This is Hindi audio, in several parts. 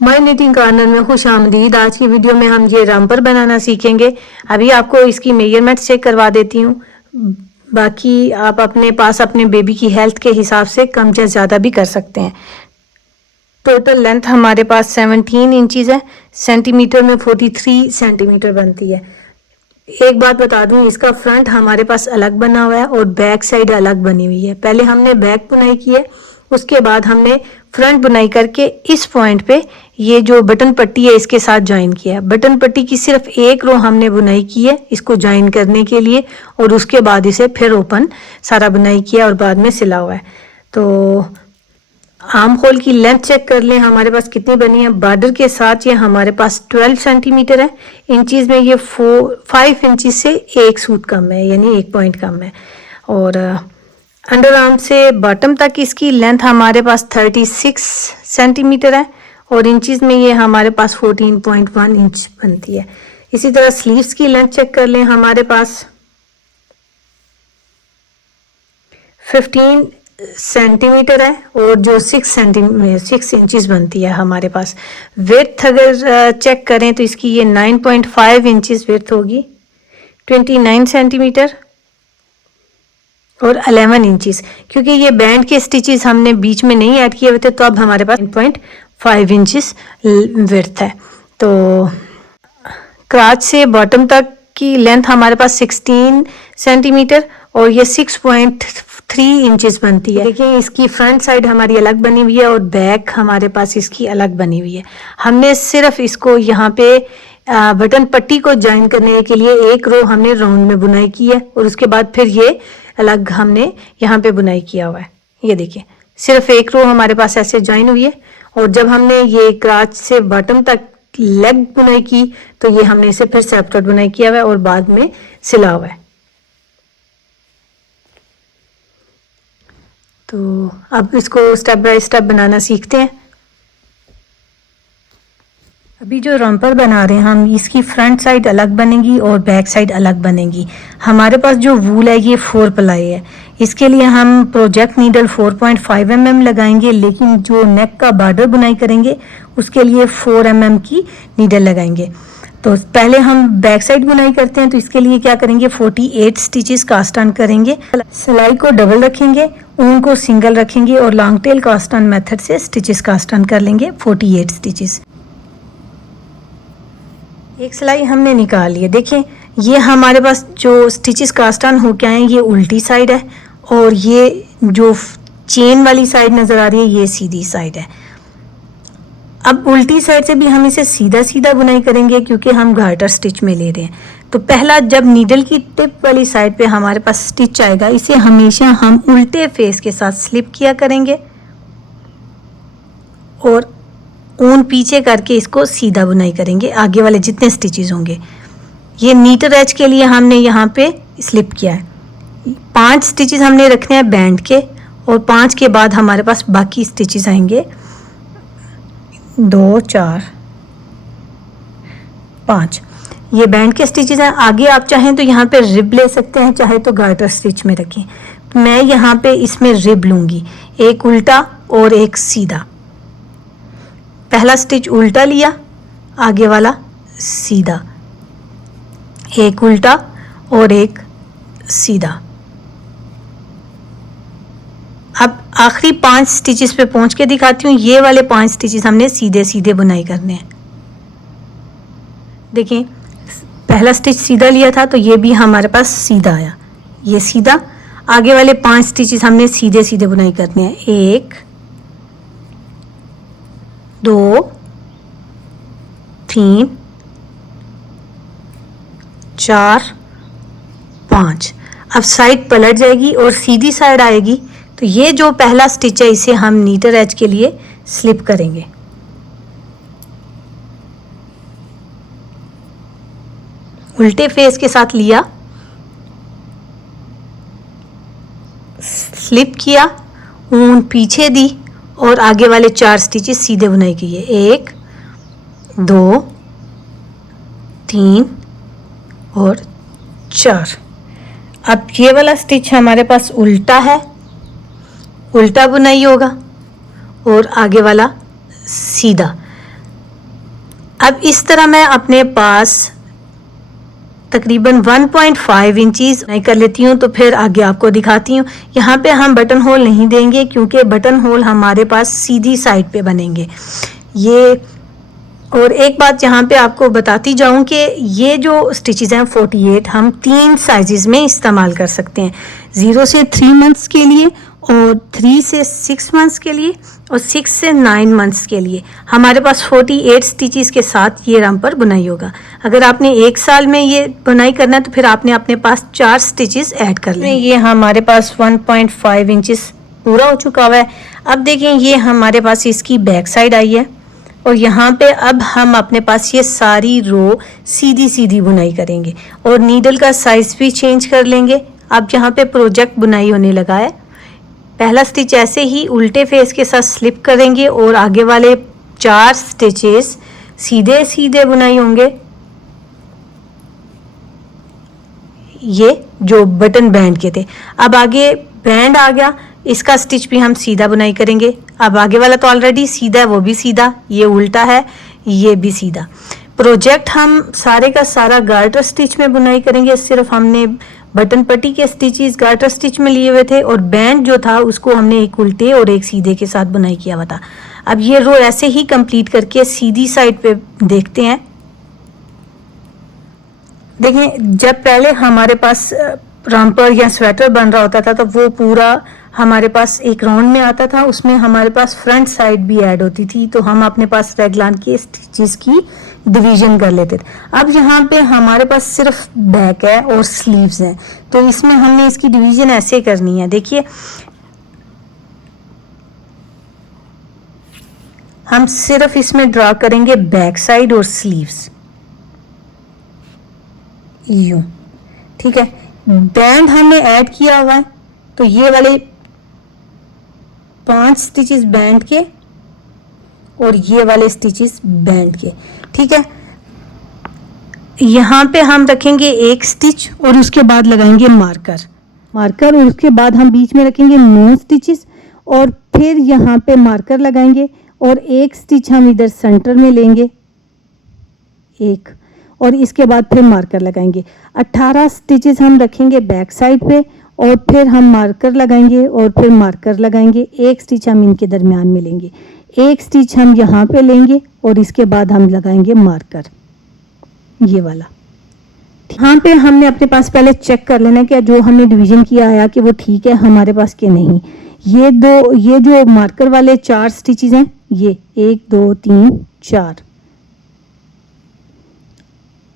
माय निटिंग कॉर्नर में खुश आमदीद। आज की वीडियो में हम ये रैम्पर बनाना सीखेंगे। अभी आपको इसकी मेजरमेंट चेक करवा देती हूँ, बाकी आप अपने पास अपने बेबी की हेल्थ के हिसाब से कम या ज़्यादा भी कर सकते हैं। टोटल लेंथ हमारे पास 17 इंचज़ है, सेंटीमीटर में 43 सेंटीमीटर बनती है। एक बात बता दूं, इसका फ्रंट हमारे पास अलग बना हुआ है और बैक साइड अलग बनी हुई है। पहले हमने बैक बुनाई की है, उसके बाद हमने फ्रंट बुनाई करके इस पॉइंट पे ये जो बटन पट्टी है इसके साथ ज्वाइन किया है। बटन पट्टी की सिर्फ एक रो हमने बुनाई की है इसको ज्वाइन करने के लिए, और उसके बाद इसे फिर ओपन सारा बुनाई किया और बाद में सिला हुआ है। तो आर्म होल की लेंथ चेक कर लें हमारे पास कितनी बनी है। बॉर्डर के साथ ये हमारे पास 12 सेंटीमीटर है। इंचीज़ में ये 5 इंचज़ से एक सूत कम है, यानी एक पॉइंट कम है। और अंडर आर्म से बॉटम तक इसकी लेंथ हमारे पास 36 सेंटीमीटर है और इंचज़ में ये हमारे पास 14.1 इंच बनती है। इसी तरह स्लीव्स की लेंथ चेक कर लें, हमारे पास 15 सेंटीमीटर है और जो 6 इंचज़ बनती है हमारे पास। विड्थ अगर चेक करें तो इसकी ये 9.5 इंचज़ विड्थ होगी, 29 सेंटीमीटर और 11 इंचज़। क्योंकि ये बैंड के स्टिचेस हमने बीच में नहीं ऐड किए हुए थे, तो अब हमारे पास 9.5 इंचज़ विड्थ है। तो क्राच से बॉटम तक की लेंथ हमारे पास 16 सेंटीमीटर और ये 6.3 इंचज़ बनती है। देखिए इसकी फ्रंट साइड हमारी अलग बनी हुई है और बैक हमारे पास इसकी अलग बनी हुई है। हमने सिर्फ इसको यहाँ पे बटन पट्टी को ज्वाइन करने के लिए एक रो हमने राउंड में बुनाई की है और उसके बाद फिर ये अलग हमने यहाँ पे बुनाई किया हुआ है। ये देखिए सिर्फ एक रो हमारे पास ऐसे ज्वाइन हुई है, और जब हमने ये क्राच से बॉटम तक लेग बुनाई की तो ये हमने इसे फिर सेपरेट बुनाई किया हुआ है और बाद में सिला हुआ है। तो अब इसको स्टेप बाय स्टेप बनाना सीखते हैं। अभी जो रैम्पर बना रहे हैं हम, इसकी फ्रंट साइड अलग बनेगी और बैक साइड अलग बनेगी। हमारे पास जो वूल है ये 4 प्लाई है, इसके लिए हम प्रोजेक्ट नीडल 4.5 mm लगाएंगे, लेकिन जो नेक का बॉर्डर बुनाई करेंगे उसके लिए 4 mm की नीडल लगाएंगे। तो पहले हम बैक साइड बुनाई करते हैं, तो इसके लिए क्या करेंगे, 48 स्टिचेस कास्ट ऑन करेंगे। सिलाई को डबल रखेंगे, ऊन को सिंगल रखेंगे और long tail cast on method से स्टिचेस कास्ट ऑन कर लेंगे 48 स्टिचेस। एक सिलाई हमने निकाल ली है। देखें ये हमारे पास जो स्टिचेस कास्ट ऑन होके आए हैं ये उल्टी साइड है और ये जो चेन वाली साइड नज़र आ रही है ये सीधी साइड है। अब उल्टी साइड से भी हम इसे सीधा सीधा बुनाई करेंगे क्योंकि हम गार्टर स्टिच में ले रहे हैं। तो पहला जब नीडल की टिप वाली साइड पे हमारे पास स्टिच आएगा, इसे हमेशा हम उल्टे फेस के साथ स्लिप किया करेंगे और ऊन पीछे करके इसको सीधा बुनाई करेंगे आगे वाले जितने स्टिचेस होंगे। ये नीटर एज के लिए हमने यहाँ पे स्लिप किया है। 5 स्टिचेस हमने रखने हैं बैंड के और 5 के बाद हमारे पास बाकी स्टिचेस आएंगे 2 4 5। ये बैंड के स्टिचेस हैं। आगे आप चाहें तो यहाँ पे रिब ले सकते हैं, चाहे तो गार्टर स्टिच में रखें। तो मैं यहाँ पे इसमें रिब लूँगी, एक उल्टा और एक सीधा। पहला स्टिच उल्टा लिया, आगे वाला सीधा, एक उल्टा और एक सीधा। अब आखिरी 5 स्टिचेस पे पहुंच के दिखाती हूँ। ये वाले 5 स्टिचेस हमने सीधे सीधे बुनाई करने हैं। देखिए पहला स्टिच सीधा लिया था तो ये भी हमारे पास सीधा आया, ये सीधा। आगे वाले 5 स्टिचेस हमने सीधे सीधे बुनाई करने हैं, 1 2 3 4 5। अब साइड पलट जाएगी और सीधी साइड आएगी, तो ये जो पहला स्टिच है इसे हम नीटर एज के लिए स्लिप करेंगे। उल्टे फेस के साथ लिया, स्लिप किया, ऊन पीछे दी और आगे वाले 4 स्टिचेस सीधे बुनाई किए, 1 2 3 और 4। अब ये वाला स्टिच हमारे पास उल्टा है, उल्टा बुनाई होगा और आगे वाला सीधा। अब इस तरह मैं अपने पास तकरीबन 1.5 इंचीज कर लेती हूँ, तो फिर आगे आपको दिखाती हूँ। यहाँ पे हम बटन होल नहीं देंगे क्योंकि बटन होल हमारे पास सीधी साइड पे बनेंगे ये। और एक बात यहाँ पे आपको बताती जाऊँ कि ये जो स्टिचेस हैं 48 हम 3 साइजेस में इस्तेमाल कर सकते हैं, 0 से 3 मंथ्स के लिए और 3 से 6 मंथ्स के लिए और 6 से 9 मंथ्स के लिए। हमारे पास 48 स्टिचेस के साथ ये रंपर बुनाई होगा। अगर आपने 1 साल में ये बुनाई करना है तो फिर आपने अपने पास 4 स्टिचेस ऐड कर लें। ये हमारे पास 1.5 इंचेस पूरा हो चुका हुआ है। अब देखें ये हमारे पास इसकी बैक साइड आई है और यहाँ पे अब हम अपने पास ये सारी रो सीधी सीधी बुनाई करेंगे और नीडल का साइज भी चेंज कर लेंगे। अब यहाँ पे प्रोजेक्ट बुनाई होने लगा है। पहला स्टिच ऐसे ही उल्टे फेस के साथ स्लिप करेंगे और आगे वाले 4 स्टिचेस सीधे सीधे बुनाई होंगे। ये जो बटन बैंड के थे, अब आगे बैंड आ गया, इसका स्टिच भी हम सीधा बुनाई करेंगे। अब आगे वाला तो ऑलरेडी सीधा है, वो भी सीधा, ये उल्टा है, ये भी सीधा। प्रोजेक्ट हम सारे का सारा गार्टर स्टिच में बुनाई करेंगे। सिर्फ हमने बटन पट्टी के स्टिचेस गार्टर स्टिच में लिए हुए थे और बैंड जो था उसको हमने एक उल्टे और एक सीधे के साथ बुनाई किया हुआ था। अब ये रो ऐसे ही कंप्लीट करके सीधी साइड पे देखते हैं। देखें, जब पहले हमारे पास रैम्पर या स्वेटर बन रहा होता था तो वो पूरा हमारे पास एक राउंड में आता था, उसमें हमारे पास फ्रंट साइड भी ऐड होती थी, तो हम अपने पास रेगलान के स्टिचेस की डिवीजन कर लेते थे। अब यहाँ पे हमारे पास सिर्फ बैक है और स्लीव्स हैं, तो इसमें हमने इसकी डिवीजन ऐसे करनी है। देखिए, हम सिर्फ इसमें ड्रा करेंगे बैक साइड और स्लीव्स, यूं, ठीक है। बैंड हमने ऐड किया हुआ है, तो ये वाले 5 स्टिचेस बैंड के और ये वाले स्टिचेस बैंड के, ठीक है। यहाँ पे हम रखेंगे एक स्टिच और उसके बाद लगाएंगे मार्कर और उसके बाद हम बीच में रखेंगे 9 स्टिचेस और फिर यहाँ पे मार्कर लगाएंगे और एक स्टिच हम इधर सेंटर में लेंगे एक, और इसके बाद फिर मार्कर लगाएंगे। 18 स्टिचेस हम रखेंगे बैक साइड पे और फिर हम मार्कर लगाएंगे और फिर मार्कर लगाएंगे। एक स्टिच हम इनके दरमियान में लेंगे, एक स्टिच हम यहाँ पे लेंगे और इसके बाद हम लगाएंगे मार्कर, ये वाला। यहाँ पे हमने अपने पास पहले चेक कर लेना कि जो हमने डिवीजन किया है कि वो ठीक है हमारे पास कि नहीं। ये जो मार्कर वाले 4 स्टिचेस हैं, ये 1 2 3 4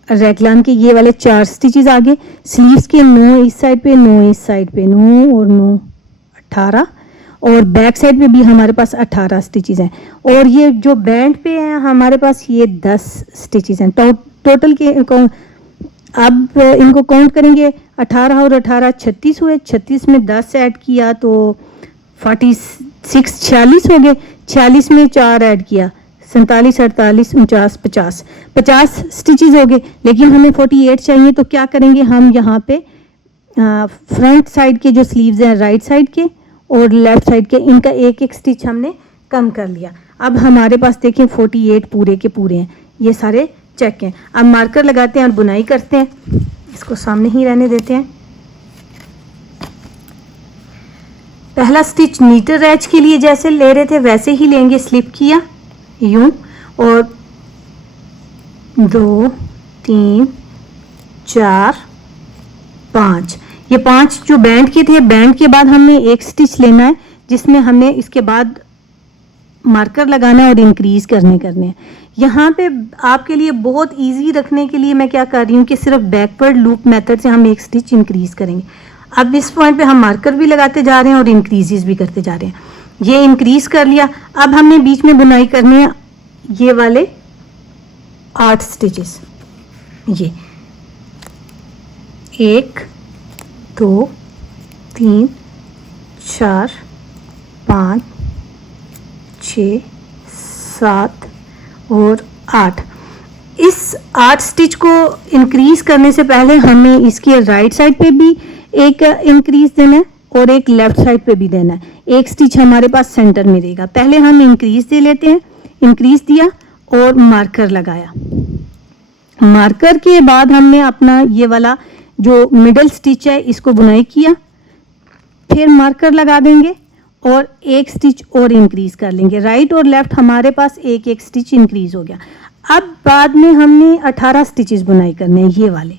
रेगलान के ये वाले 4 स्टिचेस आगे, स्लीव्स के 9 इस साइड पे 9 इस साइड पे, 9 और 9 18, और बैक साइड पे भी हमारे पास 18 स्टिचेस हैं। और ये जो बैंड पे हैं हमारे पास ये 10 स्टिचेस हैं टोटल के। अब इनको काउंट करेंगे, 18 और 18 36 हुए, 36 में 10 ऐड किया तो 46 46 हो गए, 46 में 4 ऐड किया 47 48 49 50 स्टिचेस हो गए। लेकिन हमें 48 चाहिए, तो क्या करेंगे हम यहाँ पे फ्रंट साइड के जो स्लीव्स हैं राइट साइड के और लेफ्ट साइड के, इनका एक एक स्टिच हमने कम कर लिया। अब हमारे पास देखें 48 पूरे के पूरे हैं, ये सारे चेक हैं। अब मार्कर लगाते हैं और बुनाई करते हैं, इसको सामने ही रहने देते हैं। पहला स्टिच नीटर एज के लिए जैसे ले रहे थे वैसे ही लेंगे, स्लिप किया यूं, और 2 3 4 5, ये 5 जो बैंड के थे, बैंड के बाद हमने एक स्टिच लेना है जिसमें हमने इसके बाद मार्कर लगाना है और इंक्रीज करने हैं। यहाँ पे आपके लिए बहुत इजी रखने के लिए मैं क्या कर रही हूँ कि सिर्फ बैकवर्ड लूप मेथड से हम एक स्टिच इंक्रीज करेंगे। अब इस पॉइंट पे हम मार्कर भी लगाते जा रहे हैं और इंक्रीजेस भी करते जा रहे हैं। ये इंक्रीज कर लिया। अब हमने बीच में बुनाई करनी है ये वाले 8 स्टिचेस, ये 1 2 3 4 5 6 7 और 8। इस 8 स्टिच को इंक्रीज करने से पहले हमें इसके राइट साइड पे भी एक इंक्रीज देना है और एक लेफ्ट साइड पे भी देना है। एक स्टिच हमारे पास सेंटर में रहेगा। पहले हम इंक्रीज दे लेते हैं, इंक्रीज दिया और मार्कर लगाया। मार्कर के बाद हमने अपना ये वाला जो मिडल स्टिच है इसको बुनाई किया, फिर मार्कर लगा देंगे और एक स्टिच और इंक्रीज कर लेंगे। राइट और लेफ्ट हमारे पास एक एक स्टिच इंक्रीज हो गया। अब बाद में हमने 18 स्टिचेस बुनाई करने हैं, ये वाले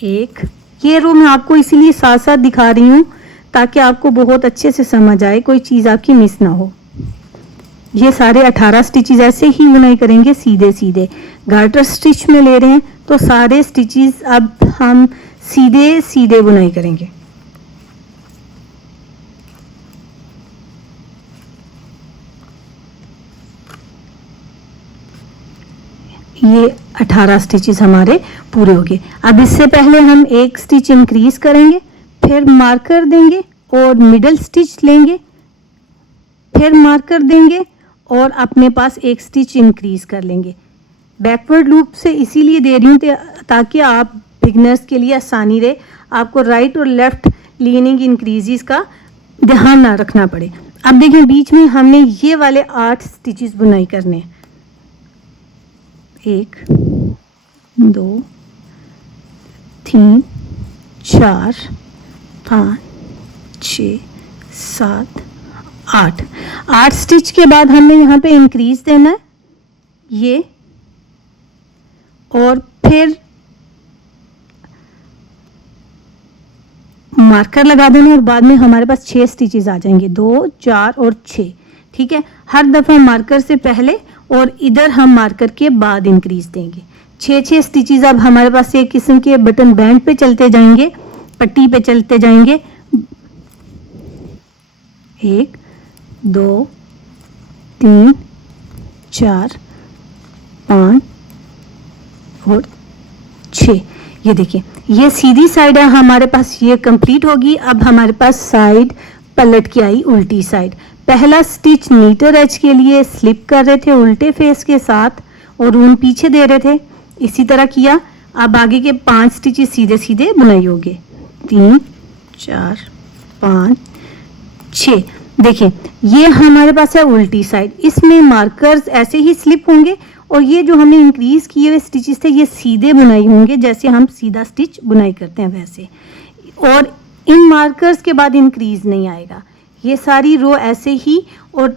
एक, ये रो मैं आपको इसीलिए साथ साथ दिखा रही हूँ ताकि आपको बहुत अच्छे से समझ आए, कोई चीज़ आपकी मिस ना हो। ये सारे 18 स्टिचेस ऐसे ही बुनाई करेंगे सीधे सीधे। गार्टर स्टिच में ले रहे हैं तो सारे स्टिचेस अब हम सीधे सीधे बुनाई करेंगे। ये 18 स्टिचेस हमारे पूरे हो गए। अब इससे पहले हम एक स्टिच इंक्रीज करेंगे, फिर मार्कर देंगे और मिडल स्टिच लेंगे, फिर मार्कर देंगे और अपने पास एक स्टिच इंक्रीज कर लेंगे। बैकवर्ड लूप से इसीलिए दे रही हूँ ताकि आप बिगनर्स के लिए आसानी रहे, आपको राइट और लेफ्ट लीनिंग इंक्रीजेस का ध्यान ना रखना पड़े। अब देखिए बीच में हमने ये वाले 8 स्टिचेस बुनाई करने हैं। 1 2 3 4 5 6 7 8 स्टिच के बाद हमने यहाँ पे इंक्रीज देना है ये, और फिर मार्कर लगा देना और बाद में हमारे पास 6 स्टिचेस आ जाएंगे, 2 4 और 6। ठीक है, हर दफ़ा मार्कर से पहले और इधर हम मार्कर के बाद इंक्रीज देंगे। 6 स्टिचेस अब हमारे पास एक किस्म के बटन बैंड पे चलते जाएंगे, पट्टी पे चलते जाएंगे। 1 2 3 4 5 और 6। ये देखिए ये सीधी साइड है हमारे पास, ये कंप्लीट होगी। अब हमारे पास साइड पलट के आई उल्टी साइड। पहला स्टिच नीटर एज के लिए स्लिप कर रहे थे उल्टे फेस के साथ और ऊन पीछे दे रहे थे, इसी तरह किया। अब आगे के 5 स्टिचेस सीधे सीधे बुनाई होंगे, 3 4 5 6। देखिए ये हमारे पास है उल्टी साइड, इसमें मार्कर्स ऐसे ही स्लिप होंगे और ये जो हमने इंक्रीज किए हुए स्टिचेस थे ये सीधे बुनाई होंगे, जैसे हम सीधा स्टिच बुनाई करते हैं वैसे। और इन मार्कर्स के बाद इंक्रीज नहीं आएगा, ये सारी रो ऐसे ही। और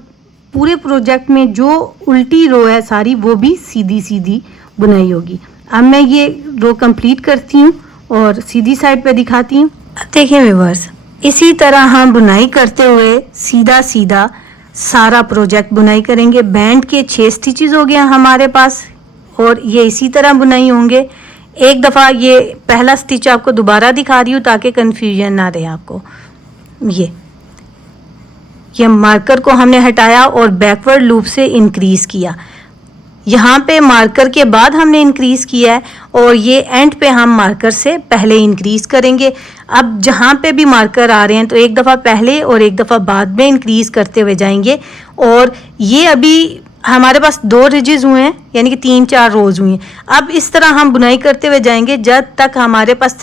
पूरे प्रोजेक्ट में जो उल्टी रो है सारी वो भी सीधी सीधी बुनाई होगी। अब मैं ये रो कंप्लीट करती हूँ और सीधी साइड पे दिखाती हूँ। अब देखिए व्यूअर्स, इसी तरह हम बुनाई करते हुए सीधा सीधा सारा प्रोजेक्ट बुनाई करेंगे। बैंड के 6 स्टिचेस हो गया हमारे पास और ये इसी तरह बुनाई होंगे। एक दफ़ा ये पहला स्टिच आपको दोबारा दिखा रही हूँ ताकि कन्फ्यूजन ना रहे आपको। ये मार्कर को हमने हटाया और बैकवर्ड लूप से इंक्रीज किया। यहाँ पे मार्कर के बाद हमने इंक्रीज किया है और ये एंड पे हम मार्कर से पहले इंक्रीज करेंगे। अब जहाँ पे भी मार्कर आ रहे हैं तो एक दफ़ा पहले और एक दफ़ा बाद में इंक्रीज करते हुए जाएंगे। और ये अभी हमारे पास 2 रिजेस हुए हैं, यानी कि 3-4 रोज हुई हैं। अब इस तरह हम बुनाई करते हुए जाएंगे जब तक हमारे पास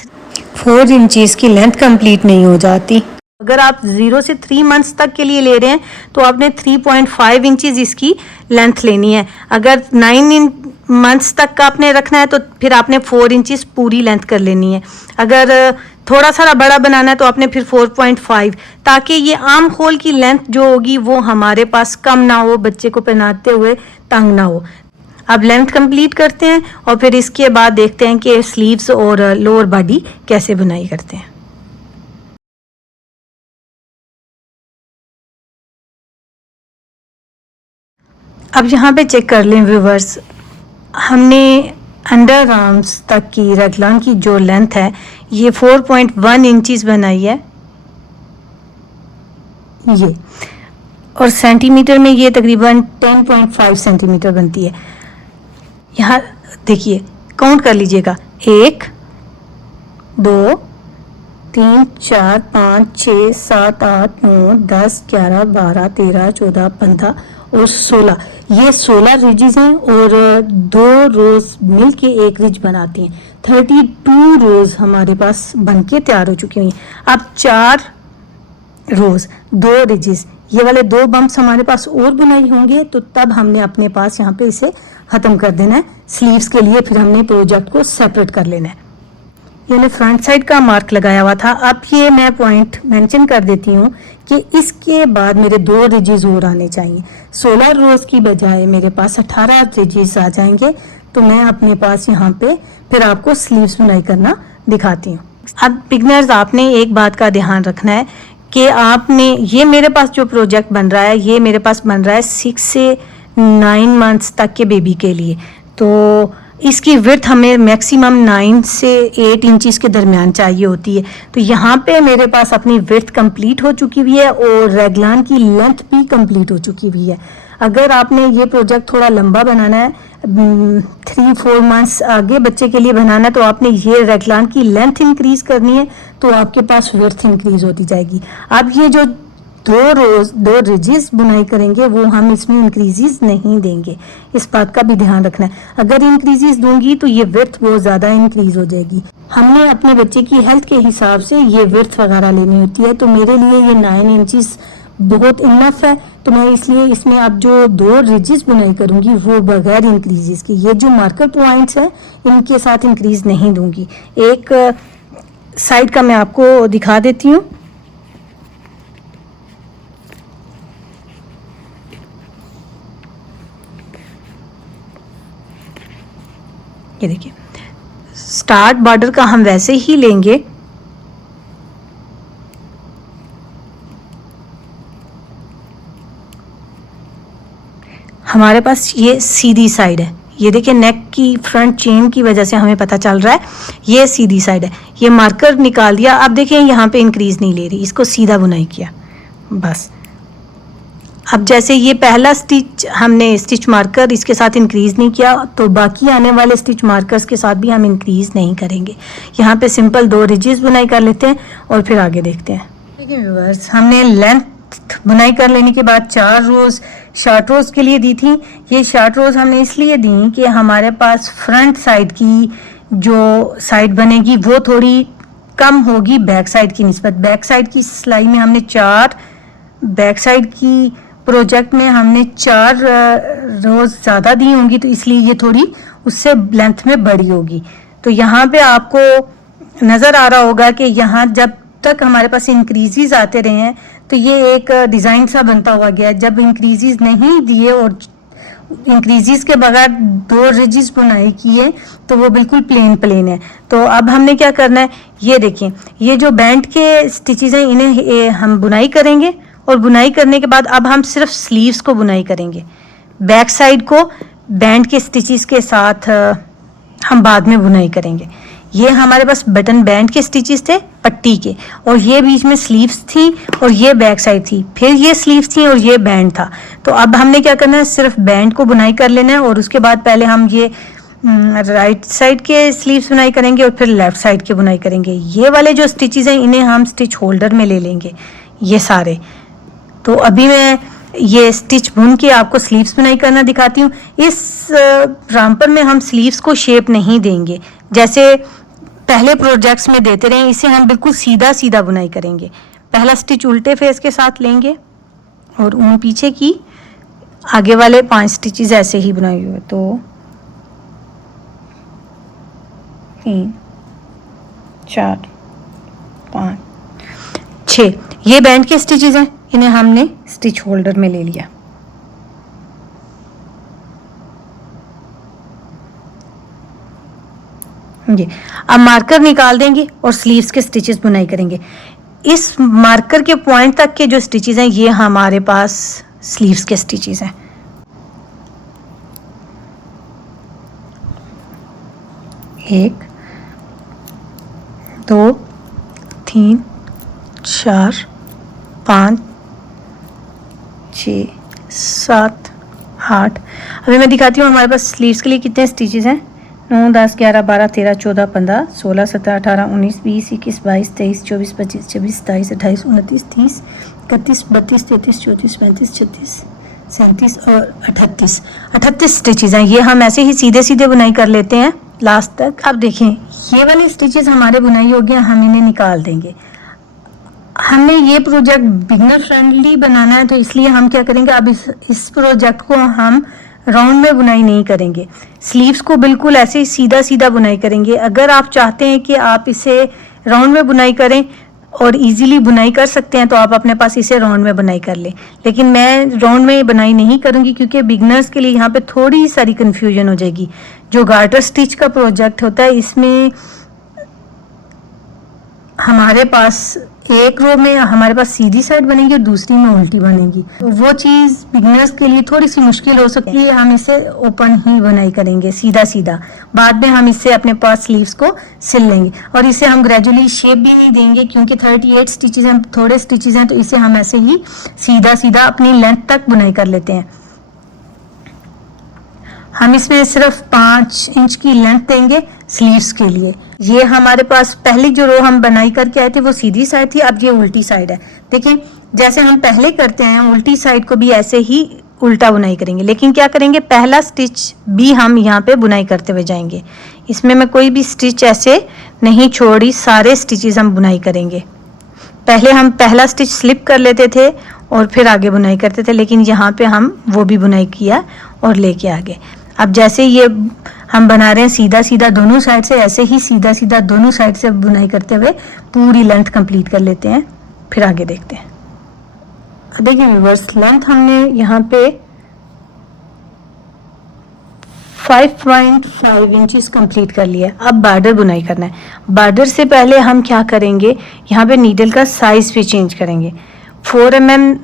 4 इंचेस की लेंथ कंप्लीट नहीं हो जाती। अगर आप 0 से 3 मंथ्स तक के लिए ले रहे हैं तो आपने 3.5 इंचेस इसकी लेंथ लेनी है। अगर 9 मंथ्स तक का आपने रखना है तो फिर आपने 4 इंचेस पूरी लेंथ कर लेनी है। अगर थोड़ा सा बड़ा बनाना है तो आपने फिर 4.5, ताकि ये आर्म होल की लेंथ जो होगी वो हमारे पास कम ना हो, बच्चे को पहनाते हुए तंग ना हो। अब लेंथ कंप्लीट करते हैं और फिर इसके बाद देखते हैं कि स्लीव्स और लोअर बॉडी कैसे बुनाई करते हैं। अब यहाँ पे चेक कर लें व्यूवर्स, हमने अंडर आर्म्स तक की रगलान की जो लेंथ है ये 4.1 इंचेस बनाई है ये, और सेंटीमीटर में ये तकरीबन 10.5 सेंटीमीटर बनती है। यहाँ देखिए काउंट कर लीजिएगा, 1 2 3 4 5 6 7 8 9 10 11 12 13 14 15 और 16। ये 16 रिजेस हैं और 2 रोज मिल के एक रिज बनाती हैं। 32 रोज हमारे पास बनके तैयार हो चुकी हुई हैं। अब 4 रोज 2 रिजेस ये वाले 2 बम्प्स हमारे पास और बुनाई होंगे तो तब हमने अपने पास यहाँ पे इसे ख़त्म कर देना है। स्लीव्स के लिए फिर हमने प्रोजेक्ट को सेपरेट कर लेना है। मैंने फ्रंट साइड का मार्क लगाया हुआ था। अब ये मैं पॉइंट मेंशन कर देती हूँ कि इसके बाद मेरे 2 रिजेस और आने चाहिए। 16 रोज की बजाय मेरे पास 18 रिजेस आ जाएंगे। तो मैं अपने पास यहाँ पे फिर आपको स्लीव्स बुनाई करना दिखाती हूँ। अब बिगनर्स, आपने एक बात का ध्यान रखना है कि आपने ये मेरे पास जो प्रोजेक्ट बन रहा है, ये मेरे पास बन रहा है 6 से 9 मंथ्स तक के बेबी के लिए। तो इसकी विड्थ हमें मैक्सिमम 9 से 8 इंचेस के दरमियान चाहिए होती है। तो यहाँ पे मेरे पास अपनी विड्थ कंप्लीट हो चुकी हुई है और रेगलान की लेंथ भी कंप्लीट हो चुकी हुई है। अगर आपने ये प्रोजेक्ट थोड़ा लंबा बनाना है, 3-4 मंथ्स आगे बच्चे के लिए बनाना है, तो आपने ये रेगलान की लेंथ इंक्रीज करनी है, तो आपके पास विड्थ इंक्रीज होती जाएगी। अब ये जो 2 रिजेस बुनाई करेंगे वो हम इसमें इंक्रीजेस नहीं देंगे, इस बात का भी ध्यान रखना है। अगर इंक्रीजेस दूंगी तो ये विड्थ बहुत ज़्यादा इंक्रीज हो जाएगी। हमने अपने बच्चे की हेल्थ के हिसाब से ये विड्थ वगैरह लेनी होती है। तो मेरे लिए ये 9 इंचेस बहुत इनफ है। तो मैं इसलिए इसमें अब जो 2 रिजेस बुनाई करूंगी वो बगैर इंक्रीजेस की, ये जो मार्कर पॉइंट्स हैं इनके साथ इंक्रीज नहीं दूंगी। एक साइड का मैं आपको दिखा देती हूँ। ये देखिए, स्टार्ट बॉर्डर का हम वैसे ही लेंगे। हमारे पास ये सीधी साइड है। ये देखिए, नेक की फ्रंट चेन की वजह से हमें पता चल रहा है ये सीधी साइड है। ये मार्कर निकाल दिया। अब देखिए यहाँ पे इंक्रीज नहीं ले रही, इसको सीधा बुनाई किया बस। अब जैसे ये पहला स्टिच हमने स्टिच मार्कर इसके साथ इंक्रीज नहीं किया, तो बाकी आने वाले स्टिच मार्कर्स के साथ भी हम इंक्रीज नहीं करेंगे। यहाँ पे सिंपल 2 रिजेस बुनाई कर लेते हैं और फिर आगे देखते हैं। देखिए व्यूअर्स, हमने लेंथ बुनाई कर लेने के बाद 4 रोज शॉर्ट रोज के लिए दी थी। ये शॉर्ट रोज हमने इसलिए दी कि हमारे पास फ्रंट साइड की जो साइड बनेगी वो थोड़ी कम होगी बैक साइड की निस्बत। बैक साइड की सिलाई में हमने 4, बैक साइड की प्रोजेक्ट में हमने 4 रोज ज़्यादा दी होंगी, तो इसलिए ये थोड़ी उससे लेंथ में बड़ी होगी। तो यहाँ पे आपको नज़र आ रहा होगा कि यहाँ जब तक हमारे पास इंक्रीजेस आते रहे हैं तो ये एक डिज़ाइन सा बनता हुआ गया है। जब इंक्रीजेस नहीं दिए और इंक्रीजेस के बगैर 2 रिजेस बुनाई किए तो वो बिल्कुल प्लेन है। तो अब हमने क्या करना है, ये देखिए, ये जो बैंड के स्टिचेस हैं इन्हें हम बुनाई करेंगे और बुनाई करने के बाद अब हम सिर्फ स्लीव्स को बुनाई करेंगे। बैक साइड को बैंड के स्टिचेस के साथ हम बाद में बुनाई करेंगे। ये हमारे पास बटन बैंड के स्टिचेस थे पट्टी के, और ये बीच में स्लीव्स थी और ये बैक साइड थी, फिर ये स्लीव्स थी और ये बैंड था। तो अब हमने क्या करना है, सिर्फ बैंड को बुनाई कर लेना है और उसके बाद पहले हम ये राइट साइड के स्लीव्स बुनाई करेंगे और फिर लेफ्ट साइड के बुनाई करेंगे। ये वाले जो स्टिचेस हैं इन्हें हम स्टिच होल्डर में ले लेंगे, ये सारे। तो अभी मैं ये स्टिच बुन के आपको स्लीव्स बुनाई करना दिखाती हूँ। इस रामपर में हम स्लीव्स को शेप नहीं देंगे जैसे पहले प्रोजेक्ट्स में देते रहे, इसे हम बिल्कुल सीधा सीधा बुनाई करेंगे। पहला स्टिच उल्टे फेस के साथ लेंगे और ऊन पीछे की आगे वाले 5 स्टिचेस ऐसे ही बुनाई हुए। तो 3 4 5 6 ये बैंड के स्टिचेस हैं, इन्हें हमने स्टिच होल्डर में ले लिया। ये अब मार्कर निकाल देंगे और स्लीव्स के स्टिचेस बुनाई करेंगे। इस मार्कर के पॉइंट तक के जो स्टिचेस हैं ये हमारे पास स्लीव्स के स्टिचेस हैं। एक 2 3 4 5 6 7 8। अभी मैं दिखाती हूँ हमारे पास स्लीव्स के लिए कितने स्टिचेस हैं। 9 10 11 12 13 14 15 16 17 18 19 20 21 22 23 24 25 26 27 28 29 30 31 32 33 34 35 36 37 और 38 स्टिचेस हैं। ये हम ऐसे ही सीधे सीधे बुनाई कर लेते हैं लास्ट तक। अब देखें, ये वाले स्टिचेस हमारे बुनाई हो गए, हम इन्हें निकाल देंगे। हमें ये प्रोजेक्ट बिगनर फ्रेंडली बनाना है, तो इसलिए हम क्या करेंगे, अब इस प्रोजेक्ट को हम राउंड में बुनाई नहीं करेंगे, स्लीव्स को बिल्कुल ऐसे ही सीधा सीधा बुनाई करेंगे। अगर आप चाहते हैं कि आप इसे राउंड में बुनाई करें और इजीली बुनाई कर सकते हैं तो आप अपने पास इसे राउंड में बुनाई कर लें, लेकिन मैं राउंड में बुनाई नहीं करूंगी क्योंकि बिगनर्स के लिए यहाँ पे थोड़ी सारी कन्फ्यूजन हो जाएगी। जो गार्टर स्टिच का प्रोजेक्ट होता है इसमें हमारे पास एक रो में हमारे पास सीधी साइड बनेगी और दूसरी में उल्टी बनेगी, तो वो चीज़ बिगिनर्स के लिए थोड़ी सी मुश्किल हो सकती है। हम इसे ओपन ही बुनाई करेंगे सीधा सीधा, बाद में हम इससे अपने पास स्लीव्स को सिल लेंगे और इसे हम ग्रेजुअली शेप भी नहीं देंगे क्योंकि 38 स्टिचेज हैं, थोड़े स्टिचेज हैं, तो इसे हम ऐसे ही सीधा सीधा अपनी लेंथ तक बुनाई कर लेते हैं। हम इसमें सिर्फ 5 इंच की लेंथ देंगे स्लीव्स के लिए। ये हमारे पास पहली जो रो हम बनाई करके आए थे वो सीधी साइड थी, अब ये उल्टी साइड है। देखिए जैसे हम पहले करते हैं उल्टी साइड को भी ऐसे ही उल्टा बुनाई करेंगे, लेकिन क्या करेंगे, पहला स्टिच भी हम यहाँ पे बुनाई करते हुए जाएंगे। इसमें मैं कोई भी स्टिच ऐसे नहीं छोड़ी, सारे स्टिचेस हम बुनाई करेंगे। पहले हम पहला स्टिच स्लिप कर लेते थे और फिर आगे बुनाई करते थे, लेकिन यहाँ पे हम वो भी बुनाई किया और लेके आगे। अब जैसे ये हम बना रहे हैं सीधा सीधा दोनों साइड से, ऐसे ही सीधा सीधा दोनों साइड से बुनाई करते हुए पूरी लेंथ कंप्लीट कर लेते हैं, फिर आगे देखते हैं। देखिए व्यूअर्स, लेंथ हमने यहाँ पे 5.5 इंचेस कंप्लीट कर लिया। अब बॉर्डर बुनाई करना है। बॉर्डर से पहले हम क्या करेंगे, यहाँ पे नीडल का साइज भी चेंज करेंगे। 4 mm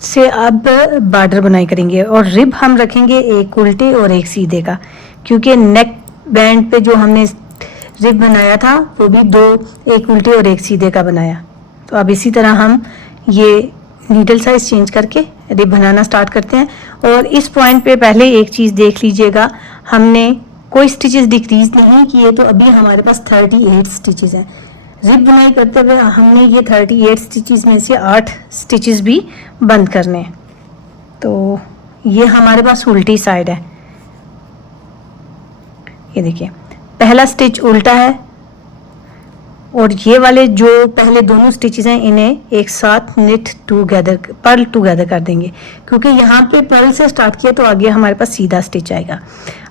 से अब बॉर्डर बुनाई करेंगे और रिब हम रखेंगे एक उल्टे और एक सीधे का, क्योंकि नेक बैंड पे जो हमने रिब बनाया था वो भी 2, एक उल्टे और एक सीधे का बनाया। तो अब इसी तरह हम ये नीडल साइज चेंज करके रिब बनाना स्टार्ट करते हैं। और इस पॉइंट पे पहले एक चीज़ देख लीजिएगा, हमने कोई स्टिचेस डिक्रीज नहीं किए, तो अभी हमारे पास 38 स्टिचेस हैं। रिब बुनाई करते हुए हमने ये 38 स्टिचेस में से 8 स्टिचेस भी बंद करने हैं। तो ये हमारे पास उल्टी साइड है। ये देखिए पहला स्टिच उल्टा है और ये वाले जो पहले दोनों स्टिचेस हैं इन्हें एक साथ निट टूगेदर, पर्ल टूगेदर कर देंगे, क्योंकि यहाँ पे पर्ल से स्टार्ट किया तो आगे हमारे पास सीधा स्टिच आएगा।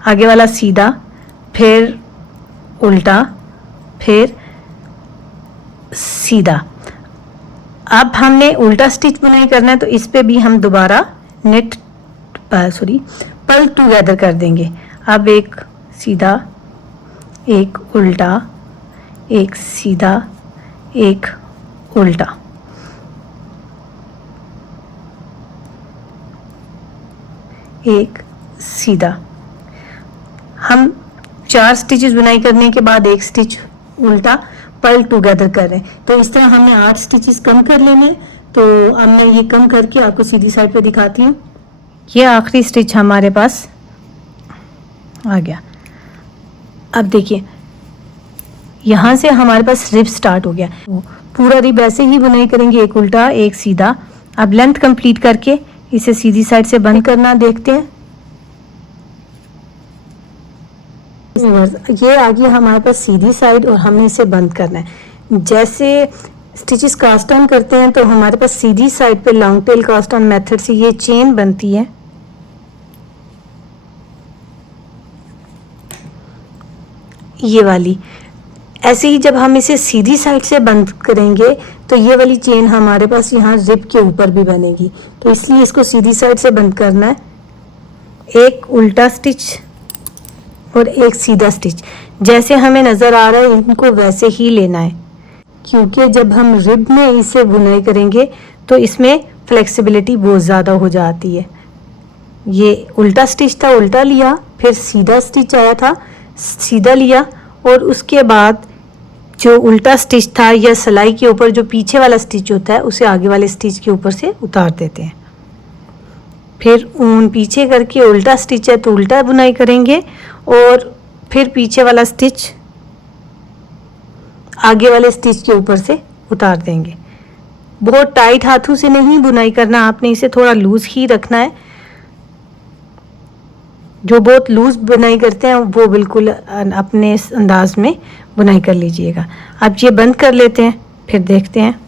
आगे वाला सीधा, फिर उल्टा, फिर सीधा। अब हमने उल्टा स्टिच बुनाई करना है तो इस पे भी हम दोबारा नेट पर्ल टूगेदर कर देंगे। अब एक सीधा, एक उल्टा, एक सीधा, एक उल्टा। एक सीधा। हम 4 स्टिचेस बुनाई करने के बाद एक स्टिच उल्टा पर्ल टुगेदर कर रहे हैं। तो इस तरह हमने 8 स्टिचेस कम कर लेने। तो अब मैं ये कम करके आपको सीधी साइड पे दिखाती हूँ। ये आखिरी स्टिच हमारे पास आ गया। अब देखिए यहाँ से हमारे पास रिब स्टार्ट हो गया। पूरा रिब ऐसे ही बुनाई करेंगे, एक उल्टा एक सीधा। अब लेंथ कंप्लीट करके इसे सीधी साइड से बंद करना देखते हैं। ये आ गई हमारे पास सीधी साइड और हमने इसे बंद करना है। जैसे स्टिचेस कास्ट ऑन करते हैं तो हमारे पास सीधी साइड पे long tail cast on method से ये चेन बनती है। ये वाली ऐसे ही जब हम इसे सीधी साइड से बंद करेंगे तो ये वाली चेन हमारे पास यहाँ जिप के ऊपर भी बनेगी। तो इसलिए इसको सीधी साइड से बंद करना है। एक उल्टा स्टिच और एक सीधा स्टिच, जैसे हमें नज़र आ रहा है इनको वैसे ही लेना है, क्योंकि जब हम रिब में इसे बुनाई करेंगे तो इसमें फ्लेक्सिबिलिटी बहुत ज़्यादा हो जाती है। ये उल्टा स्टिच था, उल्टा लिया, फिर सीधा स्टिच आया था, सीधा लिया, और उसके बाद जो उल्टा स्टिच था या सिलाई के ऊपर जो पीछे वाला स्टिच होता है उसे आगे वाले स्टिच के ऊपर से उतार देते हैं। फिर ऊन पीछे करके उल्टा स्टिच है तो उल्टा बुनाई करेंगे और फिर पीछे वाला स्टिच आगे वाले स्टिच के ऊपर से उतार देंगे। बहुत टाइट हाथों से नहीं बुनाई करना, आपने इसे थोड़ा लूज ही रखना है। जो बहुत लूज बुनाई करते हैं वो बिल्कुल अपने अंदाज में बुनाई कर लीजिएगा। अब ये बंद कर लेते हैं, फिर देखते हैं।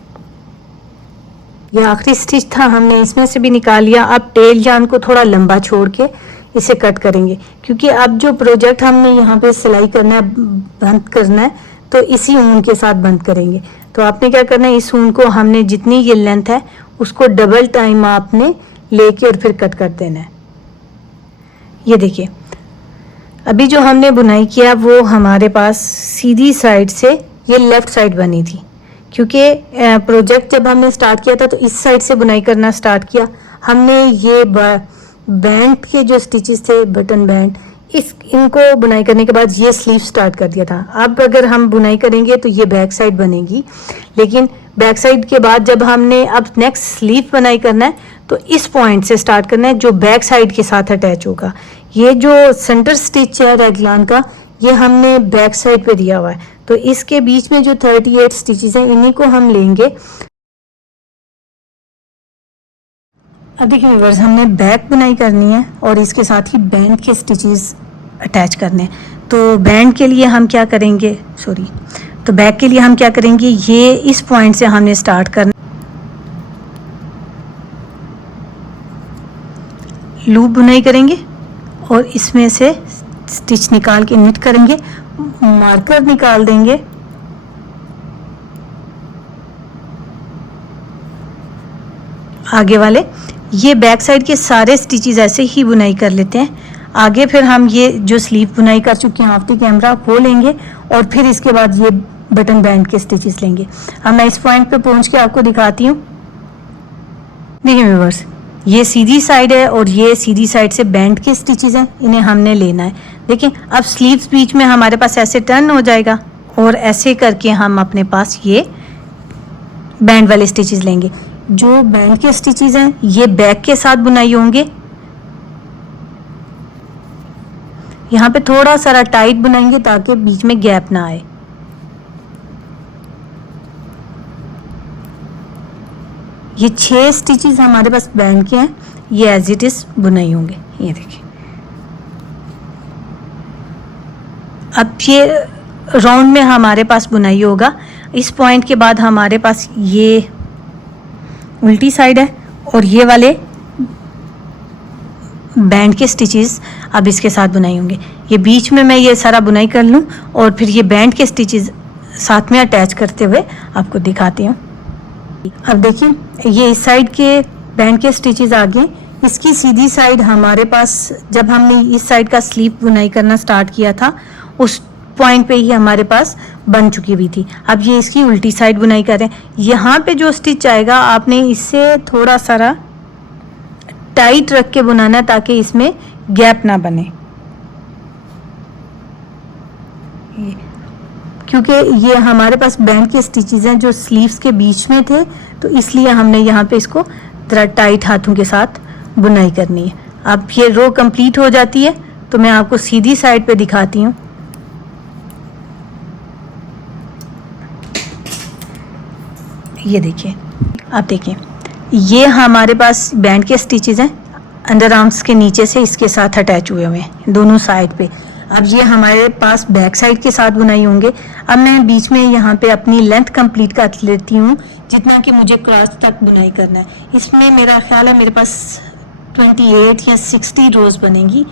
ये आखिरी स्टिच था, हमने इसमें से भी निकाल लिया। अब टेल जान को थोड़ा लंबा छोड़ के इसे कट करेंगे, क्योंकि अब जो प्रोजेक्ट हमने यहाँ पे सिलाई करना है, बंद करना है, तो इसी ऊन के साथ बंद करेंगे। तो आपने क्या करना है, इस ऊन को हमने जितनी ये लेंथ है उसको डबल टाइम आपने लेके और फिर कट कर देना है। ये देखिए, अभी जो हमने बुनाई किया वो हमारे पास सीधी साइड से ये लेफ्ट साइड बनी थी, क्योंकि प्रोजेक्ट जब हमने स्टार्ट किया था तो इस साइड से बुनाई करना स्टार्ट किया हमने। ये बैंड के जो स्टिचेस थे, बटन बैंड, इनको बुनाई करने के बाद ये स्लीव स्टार्ट कर दिया था। अब अगर हम बुनाई करेंगे तो ये बैक साइड बनेगी, लेकिन बैक साइड के बाद जब हमने अब नेक्स्ट स्लीव बुनाई करना है तो इस पॉइंट से स्टार्ट करना है जो बैक साइड के साथ अटैच होगा। ये जो सेंटर स्टिच है रेगलान का, ये हमने बैक साइड पे दिया हुआ है, तो इसके बीच में जो 38 स्टिचेस हैं इन्हीं को हम लेंगे। अब देखिए व्यूअर्स, हमने बैक बुनाई करनी है और इसके साथ ही बैंड के स्टिचेस अटैच करने हैं। तो बैंड के लिए हम क्या करेंगे, तो बैक के लिए हम क्या करेंगे, ये इस पॉइंट से हमने स्टार्ट करना, लूप बुनाई करेंगे और इसमें से स्टिच निकाल के निट करेंगे, मार्कर निकाल देंगे, आगे वाले ये बैक साइड के सारे स्टिचेस ऐसे ही बुनाई कर लेते हैं। आगे फिर हम ये जो स्लीव बुनाई कर चुके हैं ऑफ द कैमरा वो लेंगे और फिर इसके बाद ये बटन बैंड के स्टिचेस लेंगे। अब मैं इस पॉइंट पे पहुंच के आपको दिखाती हूँ। देखिए व्यूअर्स, ये सीधी साइड है और ये सीधी साइड से बैंड के स्टिचेस हैं, इन्हें हमने लेना है। देखिए अब स्लीव्स बीच में हमारे पास ऐसे टर्न हो जाएगा और ऐसे करके हम अपने पास ये बैंड वाले स्टिचेस लेंगे। जो बैंड के स्टिचेस हैं ये बैक के साथ बुनाई होंगे। यहाँ पे थोड़ा सारा टाइट बनाएंगे ताकि बीच में गैप ना आए। ये 6 स्टिचेस हमारे पास बैंड के हैं, ये एज इट इज बुनाई होंगे। ये देखिए, अब ये राउंड में हमारे पास बुनाई होगा। इस पॉइंट के बाद हमारे पास ये उल्टी साइड है और ये वाले बैंड के स्टिचेस अब इसके साथ बुनाई होंगे। ये बीच में मैं ये सारा बुनाई कर लूँ और फिर ये बैंड के स्टिचेस साथ में अटैच करते हुए आपको दिखाती हूँ। अब देखिए, ये इस साइड के बैंड के स्टिचेस आ गए। इसकी सीधी साइड हमारे पास जब हमने इस साइड का स्लीव बुनाई करना स्टार्ट किया था उस पॉइंट पे ही हमारे पास बन चुकी हुई थी। अब ये इसकी उल्टी साइड बुनाई कर रहे हैं। यहाँ पे जो स्टिच आएगा आपने इससे थोड़ा सारा टाइट रख के बुनाना है ताकि इसमें गैप ना बने, क्योंकि ये हमारे पास बैंड के स्टिचेस हैं जो स्लीव्स के बीच में थे, तो इसलिए हमने यहाँ पे इसको थोड़ा टाइट हाथों के साथ बुनाई करनी है। अब ये रो कंप्लीट हो जाती है तो मैं आपको सीधी साइड पे दिखाती हूँ। ये देखिए, आप देखिए, ये हमारे पास बैंड के स्टिचेस हैं अंडर आर्म्स के नीचे से इसके साथ अटैच हुए हुए हैं दोनों साइड पे। अब ये हमारे पास बैक साइड के साथ बुनाई होंगे। अब मैं बीच में यहाँ पे अपनी लेंथ कंप्लीट कर लेती हूँ जितना कि मुझे क्रॉस तक बुनाई करना है। इसमें मेरा ख्याल है मेरे पास 28 या 60 रोज बनेगी।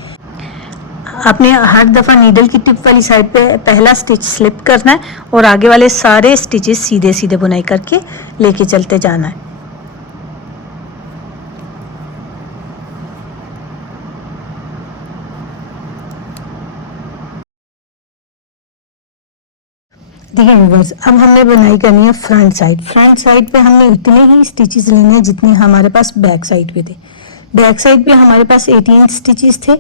आपने हर दफ़ा नीडल की टिप वाली साइड पे पहला स्टिच स्लिप करना है और आगे वाले सारे स्टिचेस सीधे सीधे बुनाई करके लेके चलते जाना है। देखिए व्यूअर्स, अब हमने बुनाई करनी है फ्रंट साइड। फ्रंट साइड पे हमने इतने ही स्टिचेस लेने हैं जितने हमारे पास बैक साइड पे थे। बैक साइड पे हमारे पास 18 स्टिचेस थे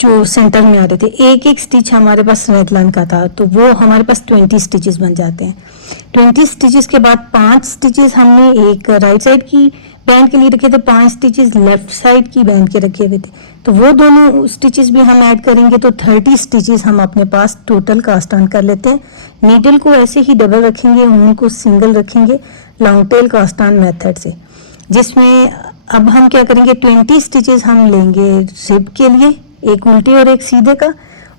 जो सेंटर में आ रहे थे। एक एक स्टिच हमारे पास रेगलान का था, तो वो हमारे पास 20 स्टिचेस बन जाते हैं। 20 स्टिचेस के बाद 5 स्टिचेस हमने एक राइट साइड की बैंड के लिए रखे थे, 5 स्टिचेस लेफ्ट साइड की बैंड के रखे हुए थे, तो वो दोनों स्टिचेस भी हम ऐड करेंगे तो 30 स्टिचेस हम अपने पास टोटल कास्ट ऑन कर लेते हैं। नीडल को ऐसे ही डबल रखेंगे, ऊन को सिंगल रखेंगे long tail cast on method से, जिसमें अब हम क्या करेंगे, 20 स्टिचेस हम लेंगे रिब के लिए, एक उल्टे और एक सीधे का,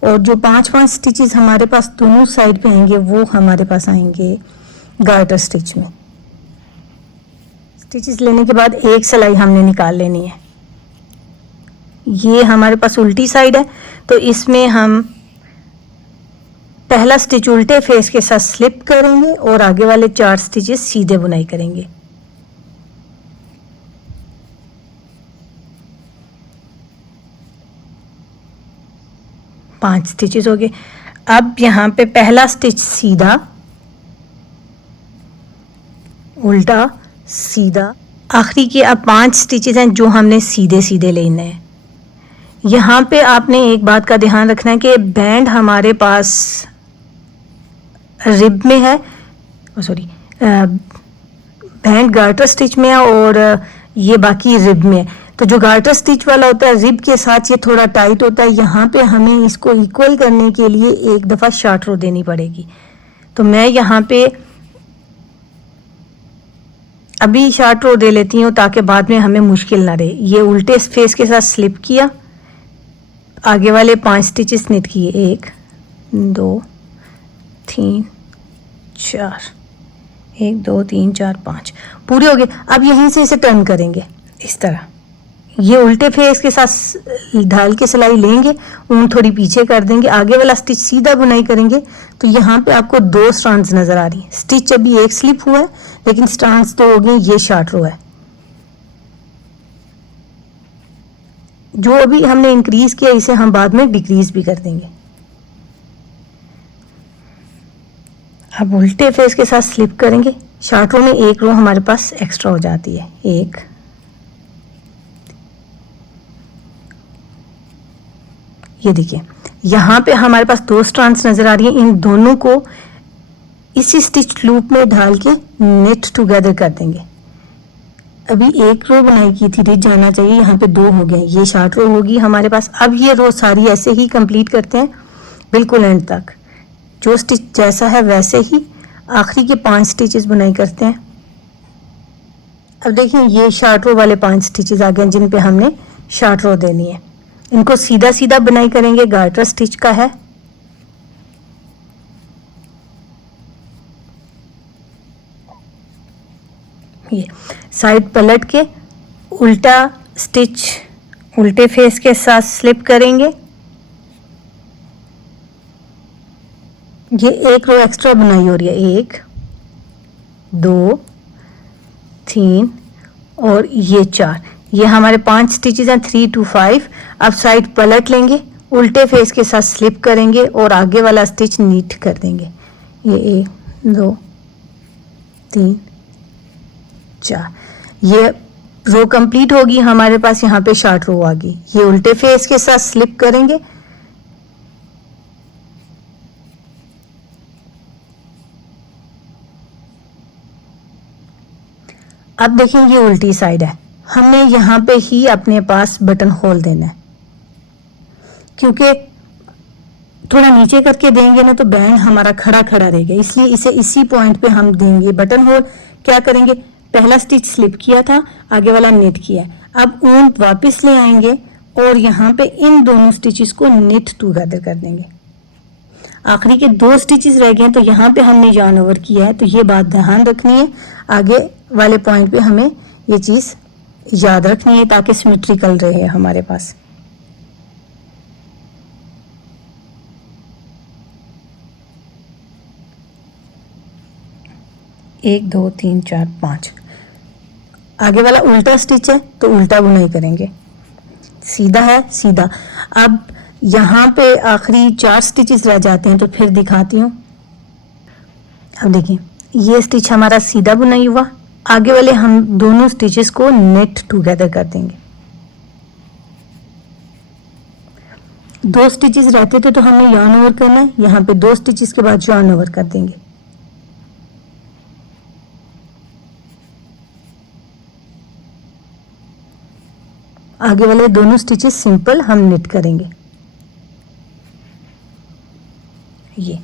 और जो 5-5 स्टिचेस हमारे पास दोनों साइड पे आएंगे वो हमारे पास आएंगे गार्टर स्टिच में। स्टिचेस लेने के बाद एक सिलाई हमने निकाल लेनी है। ये हमारे पास उल्टी साइड है, तो इसमें हम पहला स्टिच उल्टे फेस के साथ स्लिप करेंगे और आगे वाले 4 स्टिचेस सीधे बुनाई करेंगे। पांच स्टिचेस हो गए। अब यहाँ पे पहला स्टिच सीधा, उल्टा, सीधा, आखिरी के अब 5 स्टिचेस हैं जो हमने सीधे सीधे लेने हैं। यहाँ पे आपने एक बात का ध्यान रखना है कि बैंड हमारे पास रिब में है, सॉरी बैंड गार्टर स्टिच में है और ये बाकी रिब में है। तो जो गार्टर स्टिच वाला होता है रिब के साथ ये थोड़ा टाइट होता है। यहाँ पे हमें इसको इक्वल करने के लिए एक दफ़ा शार्ट रो देनी पड़ेगी। तो मैं यहाँ पे अभी शार्ट रो दे लेती हूँ ताकि बाद में हमें मुश्किल ना रहे। ये उल्टे फेस के साथ स्लिप किया, आगे वाले 5 स्टिचेस निट किए, 1 2 3 4, 1 2 3 4 5 पूरे हो गए। अब यहीं से इसे टर्न करेंगे इस तरह। ये उल्टे फेस के साथ ढाल के सिलाई लेंगे, ऊन थोड़ी पीछे कर देंगे, आगे वाला स्टिच सीधा बुनाई करेंगे। तो यहाँ पे आपको 2 स्ट्रैंड्स नजर आ रही है। स्टिच अभी एक स्लिप हुआ है लेकिन स्ट्रैंड्स 2 हो गए। ये शार्ट रो है। जो अभी हमने इंक्रीज किया इसे हम बाद में डिक्रीज भी कर देंगे। अब उल्टे फेस के साथ स्लिप करेंगे। शार्ट रो में एक रो हमारे पास एक्स्ट्रा हो जाती है। 1 ये देखिए यहाँ पे हमारे पास 2 स्ट्रैंड्स नजर आ रही हैं। इन दोनों को इसी स्टिच लूप में ढाल के नेट टुगेदर कर देंगे। अभी एक रो बनाई की थी, रिज जाना चाहिए, यहाँ पे 2 हो गए। ये शार्ट रो होगी हमारे पास। अब ये रो सारी ऐसे ही कंप्लीट करते हैं बिल्कुल एंड तक। जो स्टिच जैसा है वैसे ही आखिरी के 5 स्टिचेस बुनाई करते हैं। अब देखिए ये शार्ट रो वाले 5 स्टिचेस आ गए जिन पे हमने शार्ट रो देनी है। इनको सीधा सीधा बुनाई करेंगे, गार्टर स्टिच का है। ये साइड पलट के उल्टा स्टिच उल्टे फेस के साथ स्लिप करेंगे। ये एक रो एक्स्ट्रा बुनाई हो रही है, 1 2 3 और ये 4। ये हमारे 5 स्टिचेस हैं, 3 to 5। अब साइड पलट लेंगे, उल्टे फेस के साथ स्लिप करेंगे और आगे वाला स्टिच नीट कर देंगे। ये 1 2 3 4। ये रो कंप्लीट होगी हमारे पास। यहाँ पे शार्ट रो आ गई। ये उल्टे फेस के साथ स्लिप करेंगे, अब देखिए ये उल्टी साइड है। हमने यहाँ पे ही अपने पास बटन होल देना है, क्योंकि थोड़ा नीचे करके देंगे ना तो बैंड हमारा खड़ा खड़ा रहेगा, इसलिए इसे इसी पॉइंट पे हम देंगे बटन होल। क्या करेंगे, पहला स्टिच स्लिप किया था, आगे वाला निट किया है। अब ऊन वापस ले आएंगे और यहाँ पे इन दोनों स्टिचेस को निट टुगेदर कर देंगे। आखिरी के 2 स्टिचेस रह गए हैं, तो यहाँ पे हमने yarn ओवर किया है, तो ये बात ध्यान रखनी है। आगे वाले पॉइंट पे हमें ये चीज याद रखनी है ताकि सिमेट्रिकल रहे हमारे पास। एक 2 3 4 5। आगे वाला उल्टा स्टिच है तो उल्टा बुनाई करेंगे, सीधा है सीधा। अब यहाँ पे आखिरी 4 स्टिचेस रह जाते हैं, तो फिर दिखाती हूँ। अब देखिए ये स्टिच हमारा सीधा बुनाई हुआ, आगे वाले हम दोनों स्टिचेस को नेट टुगेदर कर देंगे। 2 स्टिचेस रहते थे तो हमने yarn ओवर करना है, यहाँ पे 2 स्टिचेस के बाद yarn ओवर कर देंगे। आगे वाले दोनों स्टिचेस सिंपल हम निट करेंगे। ये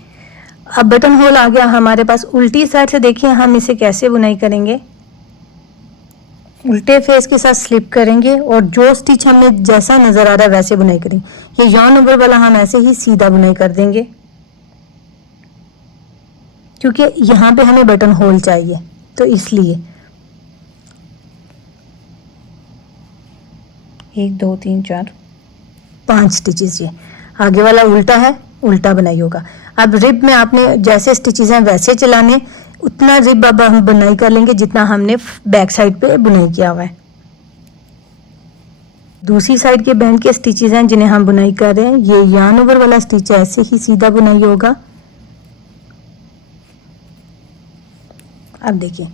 अब बटन होल आ गया हमारे पास। उल्टी साइड से देखिए हम इसे कैसे बुनाई करेंगे। उल्टे फेस के साथ स्लिप करेंगे और जो स्टिच हमें जैसा नजर आ रहा है वैसे बुनाई करेंगे। ये yarn ओवर वाला हम ऐसे ही सीधा बुनाई कर देंगे, क्योंकि यहाँ पे हमें बटन होल चाहिए, तो इसलिए 1 2 3 4 5 स्टिचेस। ये आगे वाला उल्टा है, उल्टा बनाई होगा। अब रिब में आपने जैसे स्टिचेस हैं वैसे चलाने, उतना रिब अब हम बुनाई कर लेंगे जितना हमने बैक साइड पे बुनाई किया हुआ है। दूसरी साइड के बैंड के स्टिचेस हैं जिन्हें हम बुनाई कर रहे हैं। ये यार्न ओवर वाला स्टिच है, ऐसे ही सीधा बुनाई होगा। अब देखिए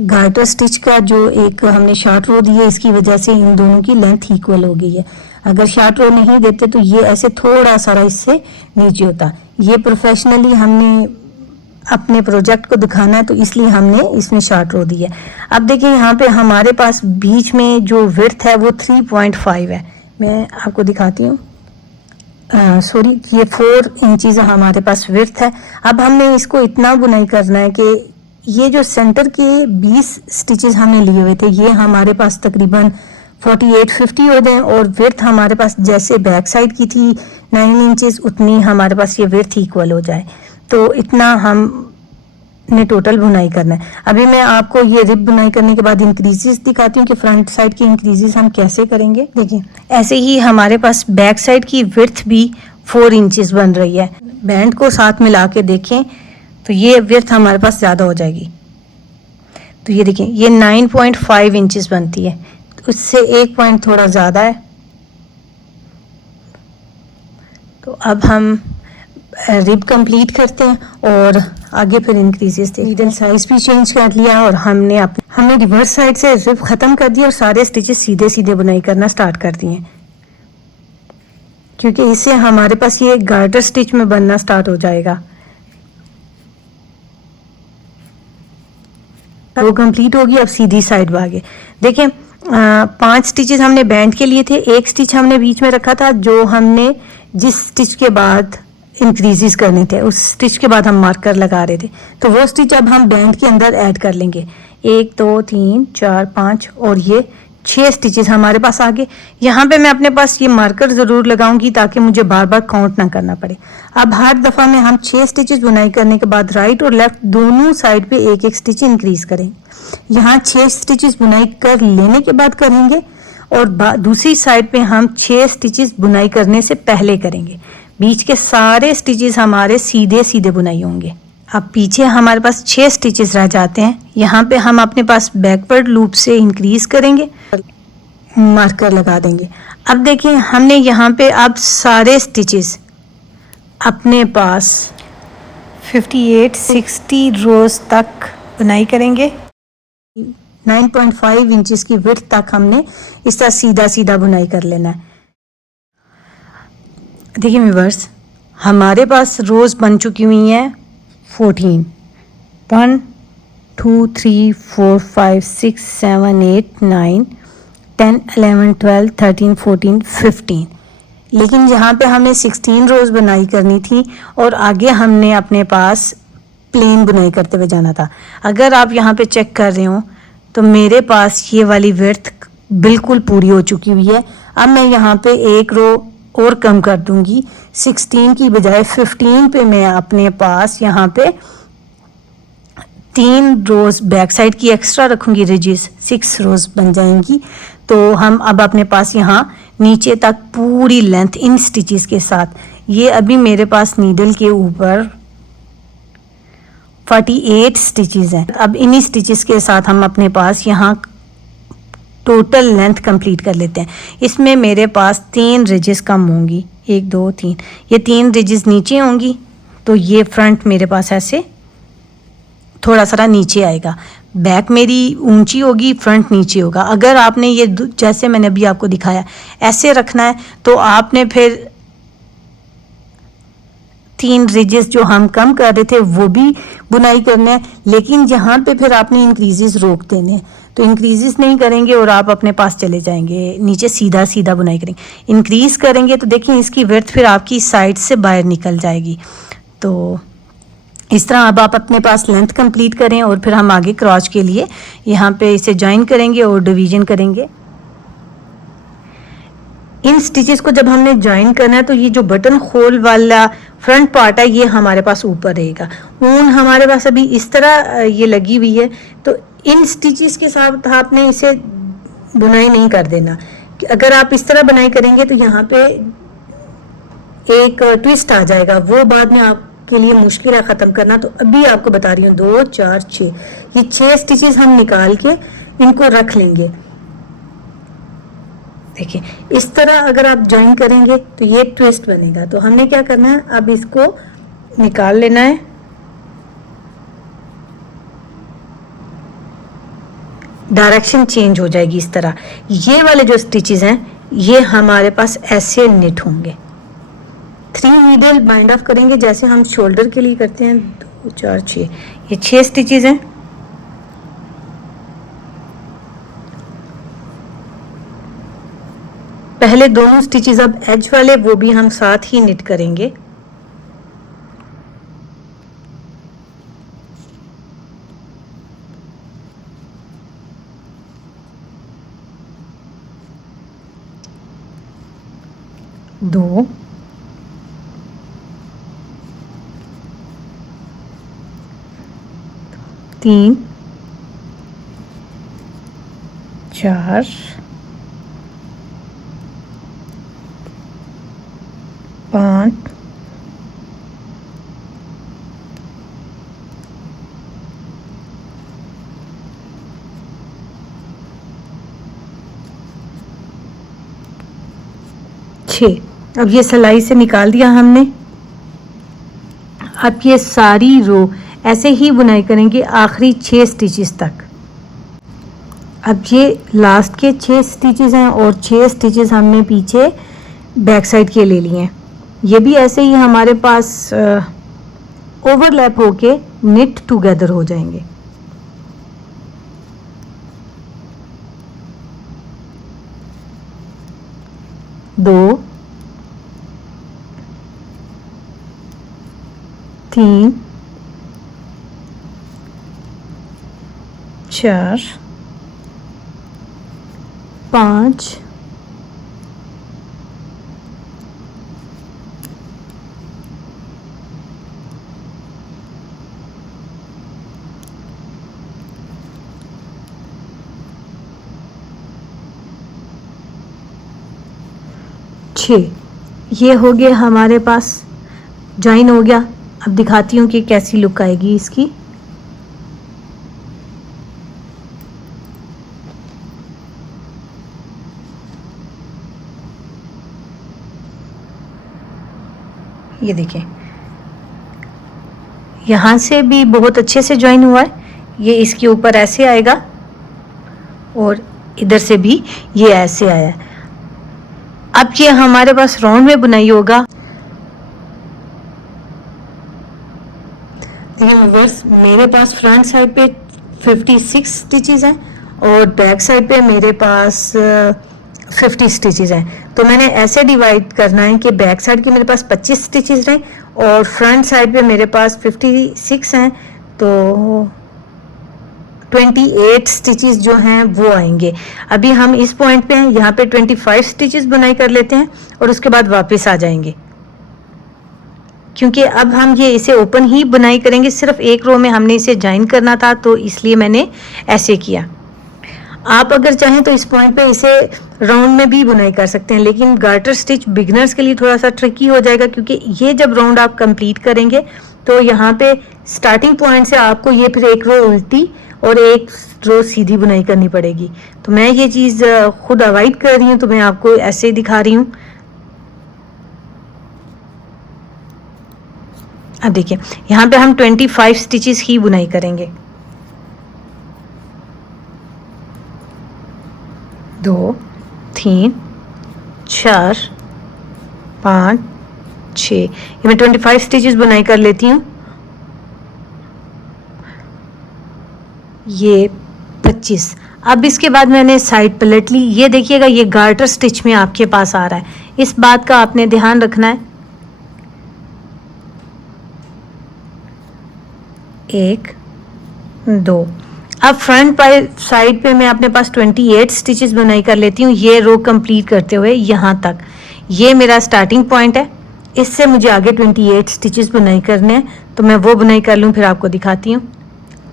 गार्टर स्टिच का जो एक हमने शॉर्ट रो दी है, इसकी वजह से इन दोनों की लेंथ इक्वल हो गई है। अगर शॉर्ट रो नहीं देते तो ये ऐसे थोड़ा सा इससे नीचे होता। ये प्रोफेशनली हमने अपने प्रोजेक्ट को दिखाना है तो इसलिए हमने इसमें शॉर्ट रो दी है। अब देखिए यहाँ पे हमारे पास बीच में जो विड्थ है वो 3.5 है। मैं आपको दिखाती हूँ, सॉरी, ये 4 इंचज़ हमारे पास विड्थ है। अब हमने इसको इतना बुनाई करना है कि ये जो सेंटर के 20 स्टिचेस हमने लिए हुए थे ये हमारे पास तकरीबन 48-50 हो जाए, और विड्थ हमारे पास जैसे बैक साइड की थी 9 इंचेस, उतनी हमारे पास ये विड्थ इक्वल हो जाए। तो इतना हमने टोटल बुनाई करना है। अभी मैं आपको ये रिब बुनाई करने के बाद इंक्रीजेस दिखाती हूँ कि फ्रंट साइड की इंक्रीजेस हम कैसे करेंगे। देखिए ऐसे ही हमारे पास बैक साइड की विड्थ भी 4 इंचेस बन रही है। बैंड को साथ मिला के देखें तो ये विड्थ हमारे पास ज़्यादा हो जाएगी। तो ये देखिए ये 9.5 इंचेस बनती है, तो उससे 1 पॉइंट थोड़ा ज़्यादा है। तो अब हम रिब कंप्लीट करते हैं और आगे फिर इंक्रीजेस देखते हैं। नीडल साइज भी चेंज कर लिया और हमने रिवर्स साइड से रिब ख़त्म कर दिया और सारे स्टिचेस सीधे सीधे बुनाई करना स्टार्ट कर दिए, क्योंकि इससे हमारे पास ये गार्टर स्टिच में बनना स्टार्ट हो जाएगा। वो कंप्लीट होगी। अब सीधी साइड भागे। देखिए 5 स्टिचेस हमने बैंड के लिए थे, 1 स्टिच हमने बीच में रखा था जो हमने जिस स्टिच के बाद इंक्रीजेस करने थे उस स्टिच के बाद हम मार्कर लगा रहे थे, तो वो स्टिच अब हम बैंड के अंदर ऐड कर लेंगे। 1 2 3 4 5 और ये 6 स्टिचेस हमारे पास आ गए। यहाँ पे मैं अपने पास ये मार्कर ज़रूर लगाऊंगी ताकि मुझे बार बार काउंट ना करना पड़े। अब हर दफ़ा में हम 6 स्टिचेस बुनाई करने के बाद राइट और लेफ्ट दोनों साइड पे 1-1 स्टिच इंक्रीज करें। यहाँ 6 स्टिचेस बुनाई कर लेने के बाद करेंगे और दूसरी साइड पे हम 6 स्टिचेस बुनाई करने से पहले करेंगे। बीच के सारे स्टिचेस हमारे सीधे सीधे बुनाई होंगे। अब पीछे हमारे पास 6 स्टिचेस रह जाते हैं। यहाँ पे हम अपने पास बैकवर्ड लूप से इंक्रीज करेंगे, मार्कर लगा देंगे। अब देखिए हमने यहाँ पे अब सारे स्टिचेस अपने पास 58-60 रोज तक बुनाई करेंगे। 9.5 इंचेस की विड्थ तक हमने इस तरह सीधा सीधा बुनाई कर लेना है। देखिए व्यूअर्स हमारे पास रोज बन चुकी हुई हैं 14। 1 2 3 4 5 6 7 8 9 10 11 12 13 14 15। लेकिन यहाँ पे हमें 16 रोज बुनाई करनी थी और आगे हमने अपने पास प्लेन बुनाई करते हुए जाना था। अगर आप यहाँ पे चेक कर रहे हो तो मेरे पास ये वाली विड्थ बिल्कुल पूरी हो चुकी हुई है। अब मैं यहाँ पे 1 रो और कम कर दूंगी, 16 की बजाय 15 पे मैं अपने पास यहाँ पे 3 रोज बैक साइड की एक्स्ट्रा रखूंगी, रिजिस 6 रोज बन जाएंगी। तो हम अब अपने पास यहाँ नीचे तक पूरी लेंथ इन स्टिचेस के साथ, ये अभी मेरे पास नीडल के ऊपर 48 स्टिचेस हैं। अब इन्हीं स्टिचेस के साथ हम अपने पास यहाँ टोटल लेंथ कंप्लीट कर लेते हैं। इसमें मेरे पास 3 रिजेस कम होंगी, 1 2 3, ये 3 रिजेस नीचे होंगी, तो ये फ्रंट मेरे पास ऐसे थोड़ा सा नीचे आएगा। बैक मेरी ऊंची होगी, फ्रंट नीचे होगा। अगर आपने ये जैसे मैंने अभी आपको दिखाया ऐसे रखना है तो आपने फिर 3 रिजेस जो हम कम कर रहे थे वो भी बुनाई करने हैं, लेकिन यहाँ पे फिर आपने इंक्रीजेस रोक देने हैं। तो इंक्रीजेस नहीं करेंगे और आप अपने पास चले जाएंगे, नीचे सीधा सीधा बुनाई करेंगे। इंक्रीज करेंगे तो देखिए इसकी विड्थ फिर आपकी साइड से बाहर निकल जाएगी। तो इस तरह अब आप अपने पास लेंथ कंप्लीट करें और फिर हम आगे क्रॉच के लिए यहाँ पे इसे ज्वाइन करेंगे और डिवीजन करेंगे। इन स्टिचेस को जब हमने ज्वाइन करना है तो ये जो बटन होल वाला फ्रंट पार्ट है ये हमारे पास ऊपर रहेगा। ऊन हमारे पास अभी इस तरह ये लगी हुई है, तो इन स्टिचेस के साथ आपने इसे बुनाई नहीं कर देना। अगर आप इस तरह बुनाई करेंगे तो यहाँ पे एक ट्विस्ट आ जाएगा, वो बाद में आपके लिए मुश्किल है ख़त्म करना। तो अभी आपको बता रही हूँ 2 4 6, ये 6 स्टिचेस हम निकाल के इनको रख लेंगे। देखिए इस तरह अगर आप ज्वाइन करेंगे तो ये ट्विस्ट बनेगा। तो हमने क्या करना है, अब इसको निकाल लेना है। डायरेक्शन चेंज हो जाएगी इस तरह। ये वाले जो स्टिचेस हैं ये हमारे पास ऐसे निट होंगे। 3 नीडल बाइंड ऑफ करेंगे जैसे हम शोल्डर के लिए करते हैं। 2 4 6, ये 6 स्टिचेस हैं। पहले दोनों स्टिचेस अब एज वाले वो भी हम साथ ही निट करेंगे। दो, तीन, चार, पाँच, छः। अब ये सिलाई से निकाल दिया हमने। अब ये सारी रो ऐसे ही बुनाई करेंगे आखिरी 6 स्टिचेस तक। अब ये लास्ट के 6 स्टिचेस हैं और 6 स्टिचेस हमने पीछे बैक साइड के ले लिए हैं। ये भी ऐसे ही हमारे पास ओवरलैप होके निट टुगेदर हो जाएंगे। दो, तीन, चार, पाँच, छः। ये हो गया हमारे पास, ज्वाइन हो गया। अब दिखाती हूँ कि कैसी लुक आएगी इसकी। ये देखिए यहाँ से भी बहुत अच्छे से ज्वाइन हुआ है। ये इसके ऊपर ऐसे आएगा और इधर से भी ये ऐसे आया है। अब ये हमारे पास राउंड में बुनाई होगा। देखिए व्यूअर्स, मेरे पास फ्रंट साइड पे 56 स्टिचेस हैं और बैक साइड पे मेरे पास 50 स्टिचेस हैं। तो मैंने ऐसे डिवाइड करना है कि बैक साइड की मेरे पास 25 स्टिचेस हैं और फ्रंट साइड पे मेरे पास 56 हैं। तो 28 स्टिचेस जो हैं वो आएंगे। अभी हम इस पॉइंट पे हैं, यहाँ पे 25 स्टिचेस बुनाई कर लेते हैं और उसके बाद वापस आ जाएंगे, क्योंकि अब हम ये इसे ओपन ही बुनाई करेंगे। सिर्फ एक रो में हमने इसे ज्वाइन करना था तो इसलिए मैंने ऐसे किया। आप अगर चाहें तो इस पॉइंट पे इसे राउंड में भी बुनाई कर सकते हैं, लेकिन गार्टर स्टिच बिगनर्स के लिए थोड़ा सा ट्रिकी हो जाएगा, क्योंकि ये जब राउंड आप कंप्लीट करेंगे तो यहाँ पे स्टार्टिंग पॉइंट से आपको ये फिर एक रो उल्टी और एक रो सीधी बुनाई करनी पड़ेगी। तो मैं ये चीज़ खुद अवॉइड कर रही हूँ, तो मैं आपको ऐसे दिखा रही हूँ। अब देखिए यहाँ पे हम 25 स्टिचेस ही बुनाई करेंगे। 2 3 4 5 6, ये मैं 25 स्टिचेस बुनाई कर लेती हूँ। ये 25। अब इसके बाद मैंने साइड पलट ली। ये देखिएगा ये गार्टर स्टिच में आपके पास आ रहा है, इस बात का आपने ध्यान रखना है। 1 2। अब फ्रंट साइड पे मैं अपने पास 28 स्टिचेस बुनाई कर लेती हूँ, ये रो कंप्लीट करते हुए यहाँ तक। ये मेरा स्टार्टिंग पॉइंट है, इससे मुझे आगे 28 स्टिचेस बुनाई करने हैं, तो मैं वो बुनाई कर लूँ फिर आपको दिखाती हूँ।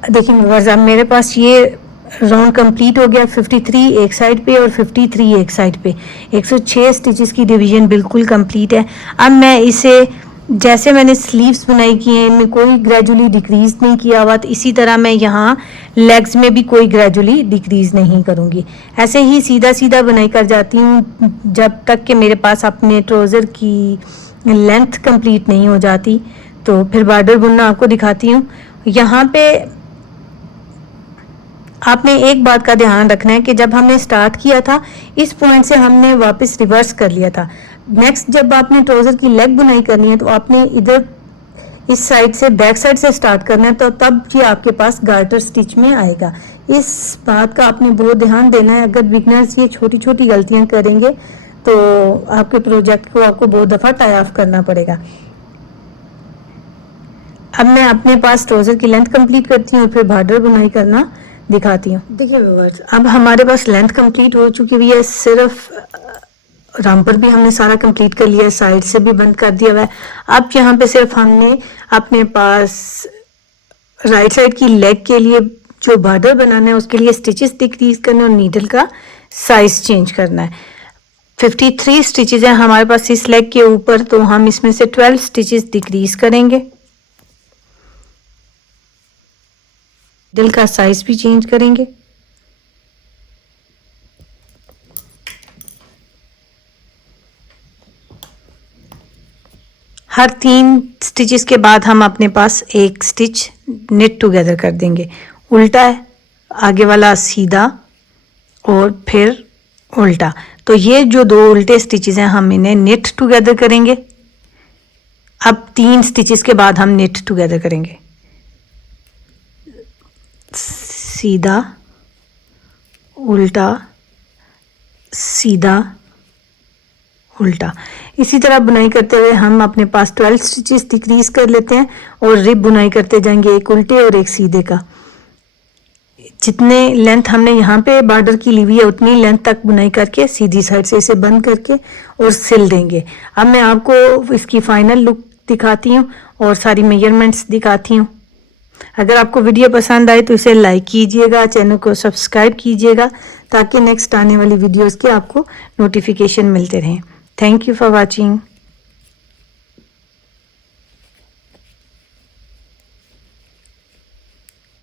देखिए व्यूअर्स, अब मेरे पास ये राउंड कंप्लीट हो गया। 53 एक साइड पे और 53 एक साइड पे, 106 स्टिचेस की डिवीजन बिल्कुल कंप्लीट है। अब मैं इसे, जैसे मैंने स्लीव्स बुनाई की हैं, इनमें कोई ग्रेजुअली डिक्रीज नहीं किया हुआ, तो इसी तरह मैं यहाँ लेग्स में भी कोई ग्रेजुअली डिक्रीज नहीं करूँगी। ऐसे ही सीधा सीधा बुनाई कर जाती हूँ जब तक कि मेरे पास अपने ट्राउज़र की लेंथ कंप्लीट नहीं हो जाती। तो फिर बॉर्डर बुनना आपको दिखाती हूँ। यहाँ पे आपने एक बात का ध्यान रखना है कि जब हमने स्टार्ट किया था इस पॉइंट से हमने वापस रिवर्स कर लिया था। नेक्स्ट जब आपने ट्राउज़र की लेग बुनाई करनी है तो आपने इधर इस साइड से, बैक साइड से स्टार्ट करना है, तो तब ये आपके पास गार्टर स्टिच में आएगा। इस बात का आपने बहुत ध्यान देना है। अगर बिगनर्स ये छोटी छोटी गलतियां करेंगे तो आपके प्रोजेक्ट को आपको बहुत दफ़ा टाई ऑफ करना पड़ेगा। अब मैं अपने पास ट्राउज़र की लेंथ कंप्लीट करती हूँ और फिर बॉर्डर बुनाई करना दिखाती हूँ। देखिए व्यूअर्स, अब हमारे पास लेंथ कंप्लीट हो चुकी हुई है। सिर्फ रामपर भी हमने सारा कंप्लीट कर लिया है, साइड से भी बंद कर दिया हुआ है। अब यहाँ पे सिर्फ हमने अपने पास राइट साइड की लेग के लिए जो बॉर्डर बनाना है उसके लिए स्टिचेस डिक्रीज करना और नीडल का साइज चेंज करना है। 53 स्टिचेस हैं हमारे पास इस लेग के ऊपर, तो हम इसमें से 12 स्टिचेस डिक्रीज करेंगे। नीडल का साइज भी चेंज करेंगे। हर 3 स्टिचेस के बाद हम अपने पास एक स्टिच निट टुगेदर कर देंगे। उल्टा है, आगे वाला सीधा और फिर उल्टा। तो ये जो 2 उल्टे स्टिचेस हैं हम इन्हें निट टुगेदर करेंगे। अब 3 स्टिचेस के बाद हम निट टुगेदर करेंगे। सीधा, उल्टा, सीधा, उल्टा। इसी तरह बुनाई करते हुए हम अपने पास 12 स्टिचेस डिक्रीज कर लेते हैं और रिब बुनाई करते जाएंगे, एक उल्टे और एक सीधे का। जितने लेंथ हमने यहाँ पे बॉर्डर की ली हुई है उतनी लेंथ तक बुनाई करके सीधी साइड से इसे बंद करके और सिल देंगे। अब मैं आपको इसकी फाइनल लुक दिखाती हूँ और सारी मेजरमेंट्स दिखाती हूँ। अगर आपको वीडियो पसंद आए तो इसे लाइक कीजिएगा, चैनल को सब्सक्राइब कीजिएगा ताकि नेक्स्ट आने वाली वीडियोस के आपको नोटिफिकेशन मिलते रहें। Thank you for watching.